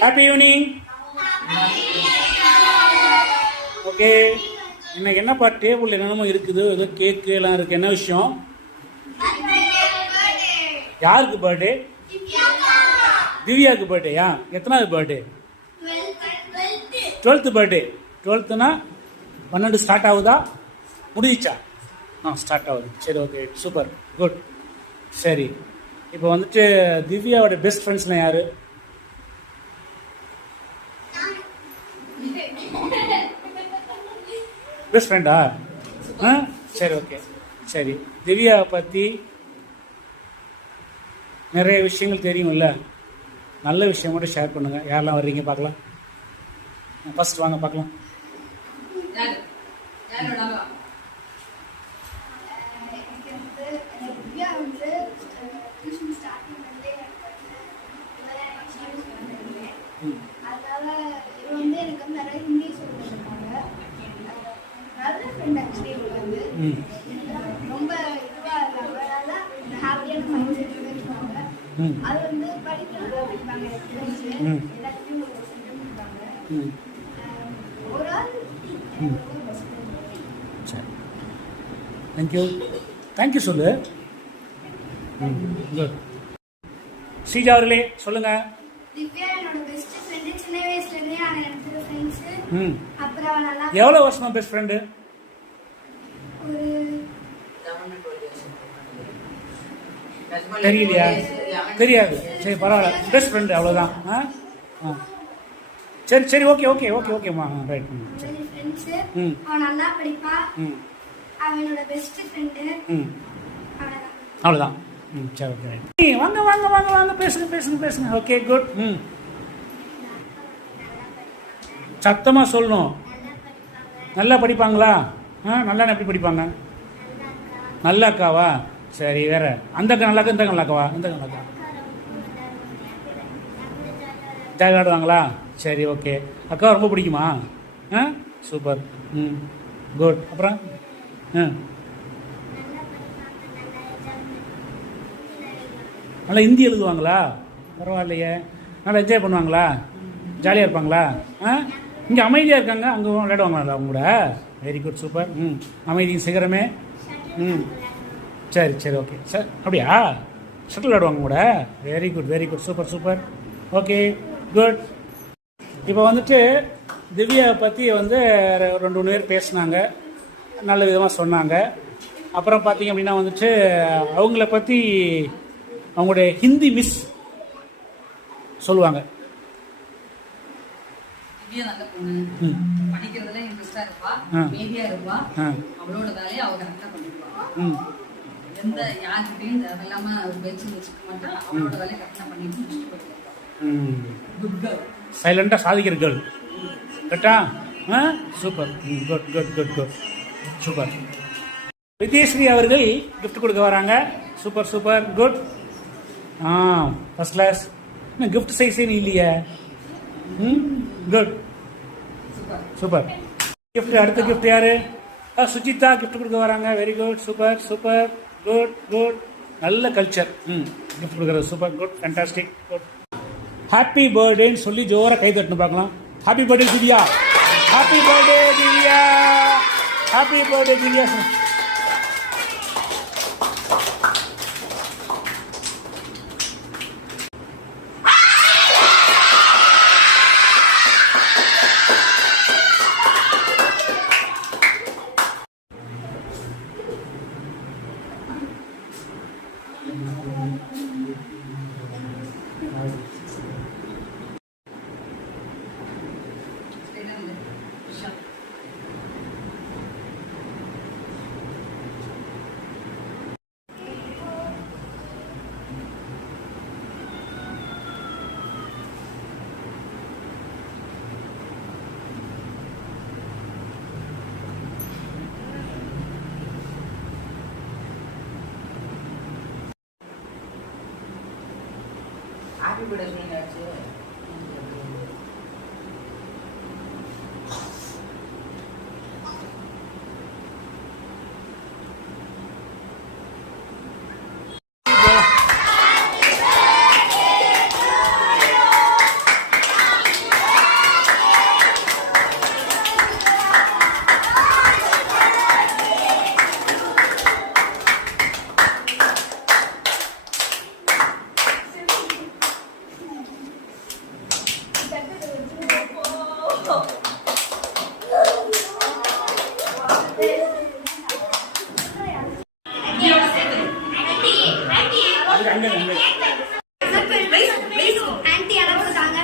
Happy evening. Okay, இன்னைக்கு என்னப்பா table என்னென்னமோ இருக்குது, ஏதோ கேக்கு எல்லாம் இருக்கு. என்ன விஷயம்? யாருக்கு பர்த்டே? திவ்யாவுக்கு பர்த்டேயா? எத்தனாவது birthday? 12th birthday. 12th 12 start ஆகுதா, முடிச்சா? ஸ்டார்ட் ஆகுது. சரி, ஓகே, சூப்பர், குட். சரி, இப்போ வந்துட்டு திவ்யாவோட பெஸ்ட் ஃப்ரெண்ட்ஸ்லாம் யாரு? பெஸ்ட் ஃப்ரெண்டா? சரி, ஓகே. சரி, திவ்யாவை பற்றி நிறைய விஷயங்கள் தெரியும்ல, நல்ல விஷயம் மட்டும் ஷேர் பண்ணுங்க. யாரெல்லாம் வர்றீங்க பார்க்கலாம். ஃபர்ஸ்ட் வாங்க பார்க்கலாம். ரொம்ப இதுவா இல்லாம ஹாப்பியான மைண்ட் செட்ல இருக்காங்க. அது வந்து படிக்கிறது அப்படின்றாங்க. எல்லாத்தையும் கொடுப்பாங்க. Overall thank you. தேங்க்யூ சொல்லு. குட். ஸ்ரீஜா அவர்களே சொல்லுங்க. திவ்யா என்னோட பெஸ்ட் ஃப்ரெண்ட். சின்ன வயசுல இருந்தே நாங்க எனக்கு ஃப்ரெண்ட்ஸ். அப்புறம் நல்லா எவ்வளவு வருஷமா பெஸ்ட் ஃப்ரெண்ட்? தெரியலையா? தெரியாது. சரி, பரவாயில்ல, பெஸ்ட் ஃப்ரெண்டு, அவ்வளோதான். சரி சரி, ஓகே ஓகே ஓகே ஓகேம்மா, ரைட். அவன் நல்லா படிப்பா. அவனோட பெஸ்ட் ஃப்ரெண்டு. அவ்வளோதான். சரி, ஓகே, ரைட். வாங்க வாங்க வாங்க வாங்க, பேசுங்க பேசுங்க பேசுங்க. Okay, good. சத்தமாக சொல்லணும். நல்லா படிப்பாங்களா? நல்லா எப்படி படிப்பாங்க? நல்ல அக்காவா? சரி, வேற? அந்த அக்கா நல்லா, இந்த நல்லா அக்காவா? இந்த நல்லா அக்கா ஜாலியாக ஆடுவாங்களா? சரி, ஓகே. அக்கா ரொம்ப பிடிக்குமா? சூப்பர். குட். அப்புறம் நல்லா ஹிந்தி எழுதுவாங்களா? பரவாயில்லையே. நல்லா என்ஜாய் பண்ணுவாங்களா? ஜாலியாக இருப்பாங்களா? இங்கே அமைதியாக இருக்காங்க, அங்கே விளையாடுவாங்களா அவங்க கூட? Very good, super. அமைதியின் சிகரமே. சரி சரி, ஓகே. சார், அப்படியா? ஷட்டில் விளையாடுவாங்க கூட? Very good very good, super super. Okay, good. இப்போ வந்துட்டு திவ்யாவை பற்றி வந்து 2 பேர் பேசினாங்க, நல்ல விதமாக சொன்னாங்க. அப்புறம் பார்த்தீங்க அப்படின்னா வந்துட்டு அவங்கள பற்றி அவங்களுடைய ஹிந்தி மிஸ் சொல்லுவாங்க. நல்ல பொண்ணு, படிக்கிறதுல இன்ட்ரெஸ்டா இருப்பா, அமைதியா இருப்பா, அவளோட வேலையை அவ கரெக்டா பண்ணிருப்பா. எந்த யாருக்கிட்டையும் தேவையில்லாம ஒரு பேச்சு வச்சுக்க மாட்டா, அவளோட வேலையை கரெக்டா பண்ணிட்டு குட் கேர்ள். சைலண்டா சாதிக்கிற கேர்ள். கரெக்டா? Super. Good good good good, super. Vidyashree அவர்கள் கிஃப்ட் கொடுக்க வராங்க. Super super, good. First class. Gift சைஸே இல்லையே. Good, super. கிஃப்ட், அடுத்த கிஃப்ட் யாரு? சுஜிதா கிஃப்ட் கொடுக்க வராங்க. Very good, super super, good good. நல்ல கல்ச்சர். கிஃப்ட் கொடுக்குறது super, good, fantastic, good. Happy பர்த்டேன்னு சொல்லி ஜோரா கை தட்டணும் பார்க்கலாம். Happy birthday Divya, happy birthday Divya, happy birthday Divya. Happy birthday ஆச்சு. அங்க ஆன்ட்டி எனக்கு தாங்க